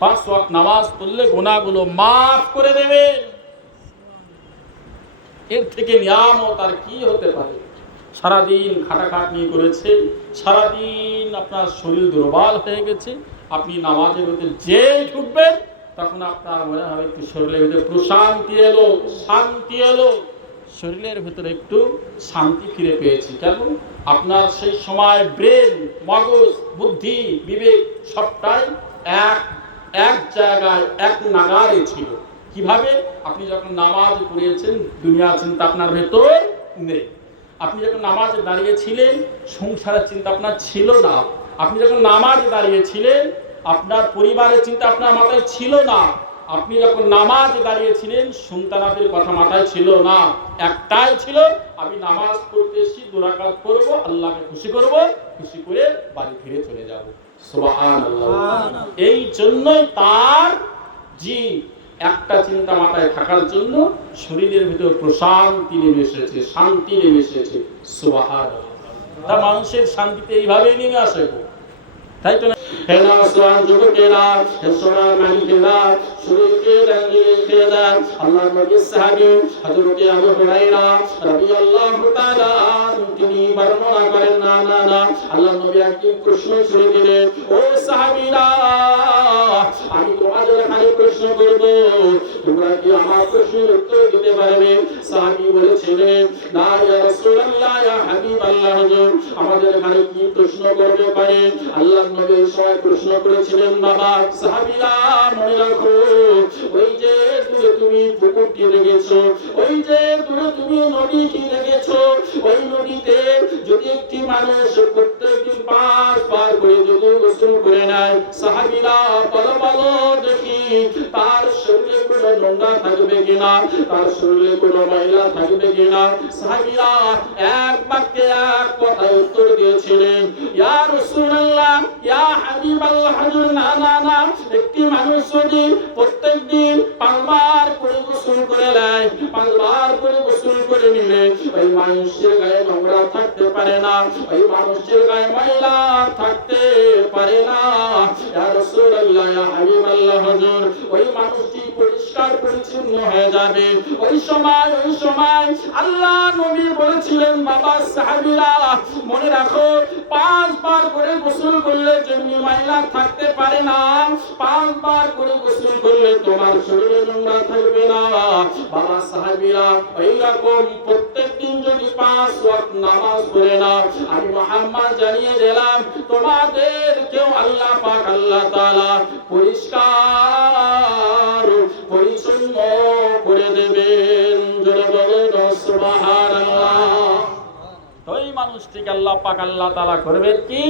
5 ওয়াক্ত নামাজ পড়লে গুনাহগুলো মাফ করে দেবেন। এর থেকে নিয়ামত আর কি হতে পারে? সারাদিন খাটাখাটনি করেছে, সারাদিন আপনার শরীর দুর্বল হয়ে গেছে, আপনি নামাজের ভিতরে যে ঢুকবেন তখন আপনার মনে হবে একটু শরীরের ভিতরে প্রশান্তি এলো, শান্তি এলো, শরীরের ভিতরে একটু শান্তি ফিরে পেয়েছি। কেন? আপনার সেই সময় ব্রেন, মগজ, বুদ্ধি, বিবেক সবটাই এক জায়গায় এক নাগারে ছিল। কিভাবে? আপনি যখন নামাজ পড়িয়েছেন দুনিয়ার চিন্তা আপনার ভেতর নেই। আপনি যখন নামাজে দাঁড়িয়েছিলেন সংসারের চিন্তা আপনার ছিল না। আপনি যখন নামাজে দাঁড়িয়েছিলেন আপনার পরিবারের চিন্তা আপনার মাথায় ছিল না। আপনি যখন নামাজে দাঁড়িয়েছিলেন সন্তানাদের কথা মাথায় ছিল না। একটাই ছিল, আমি নামাজ পড়তে এসেছি, 2 রাকাত করব, আল্লাহকে খুশি করব, খুশি করে বাড়ি ফিরে চলে যাব। সুবহানাল্লাহ। এই জন্যই তার একটা চিন্তা মাথায় থাকার জন্য শরীরের ভিতরে প্রশান্তি নেমে এসেছে, শান্তি নেমে এসেছে। সুবহানাল্লাহ। তা মানুষের শান্তিতে এইভাবেই নেমে আসে, তাই তো না? হেনা সোয়ান যুবকেরা, সোনার মালিকেরা, শরীরকে রাঙিয়ে খেয়ে দেন। আল্লাহর নবীর সাহাবী হযরত আবু হুরায়রা রাদিয়াল্লাহু তাআলা তিনি বর্ণনা করেন, না আল্লাহর নবী একদিন প্রশ্ন ছুড়ে দিলেন, ও সাহাবীরা, আমি তোমাদের এখানে প্রশ্ন করব, তোমরা কি আমার প্রশ্নের উত্তর দিতে পারবে? সাহাবী বলেছিলেন, না ইয়া রাসূলুল্লাহ, ইয়া হাবিবাল্লাহ, হুজুর আমাদের এখানে কি প্রশ্ন করতে পারেন? আল্লাহর নবী সবাই প্রশ্ন করেছিলেন, বাবা সাহাবীরা মনে রাখো, ওই যে দূরে তুমি পুকুরটি দেখেছো, ওই যে দূরে তুমি নদীটি দেখেছো, ওই নদীতে যদি একটি মানুষ প্রত্যেকদিন 5 বার করে যদি গোসল করে নেয়, সাহাবীরা বলো দেখি তার শরীরে কোনো নোংরা থাকবে কিনা, তার শরীরে কোনো ময়লা থাকবে কিনা? সাহাবীরা এক বাক্যে এক কথায় উত্তর দিয়েছিলেন, ইয়া রাসূলুল্লাহ, ইয়া হাবিবাল্লাহ, হুজুর না একটি মানুষ যদি প্রত্যেকদিন 5 বার করে গোসল করে নেয়, 5 বার করে গোসল করে নিলে ওই মানুষের গায়ে নোংরা থাকতে পারে না, ওই মানুষের গায়ে ময়লা থাকতে পারে না। ইয়া রাসূলুল্লাহ, ইয়া হাবিবাল্লাহ, হুজুর ওই মানুষটি পরিষ্কার পরিচ্ছন্ন হয়ে যাবে। ওই সময় আল্লাহ নবী বলেছিলেন, বাবা সাহাবীরা মনে রাখো, 5 বার করে গোসল করলে যেমনি ময়লা থাকতে পারে না, 5 বার করে গোসল করলে তোমার শরীরে নোংরা থাকবে না। বাবা সাহাবীরা এইরকম প্রত্যেকদিন যদি 5 ওয়াক্ত নামাজ পড়ে না, আমি মুহাম্মদ জানিয়ে দিলাম তোমাদের কেউ আল্লাহ পাক আল্লাহ তাআলা পরিষ্কার পরিচ্ছন্ন করে দেবেন। জোরে বলেন সুবহানাল্লাহ। ওই মানুষটিকে আল্লাহ পাক আল্লাহ তাআলা করবেন কি?